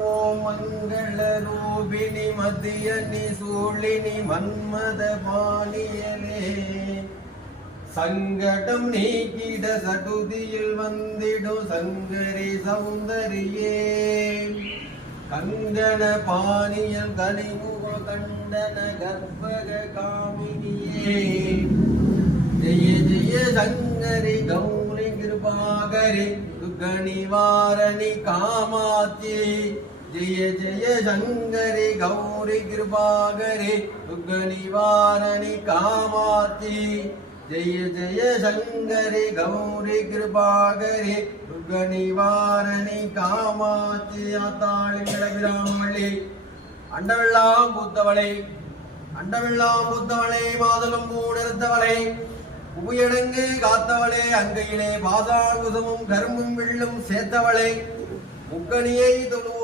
ஓம் மங்கள ரூபிணி மத்தியனி சூழினி மன்மத பாணியலே சங்கடம் நீக்கிட சடுதியில் வந்திடும் சங்கரி சௌந்தரியே. கங்கண பாணியல் கனிமுக கண்டன கர்ப்பக காமினியே. ஜெய ஜெய சங்கரி கௌ கிருபாகரி துர்கணிவாரணி காமாத்தி ஜெய ஜெய சங்கரி கௌரி கிருபாகரி துர்கணிவாரணி காமாத்தி ஜெய ஜெய சங்கரி கௌரி கிருபாகரி துர்கணிவாரணி காமாத்தி ஆத்தாளிங்கள விராமள்ளி அண்டவெல்லாம் பூத்தவளை. அண்டவெல்லாம் பூத்தவளை மாதலும் பூணிருத்தவளை உயடங்கு காத்தவளே அங்கையிலே பாதாங்குதமும் கரும்பும் வெள்ளும் சேர்த்தவளே முக்கணியை தொழுவோம்.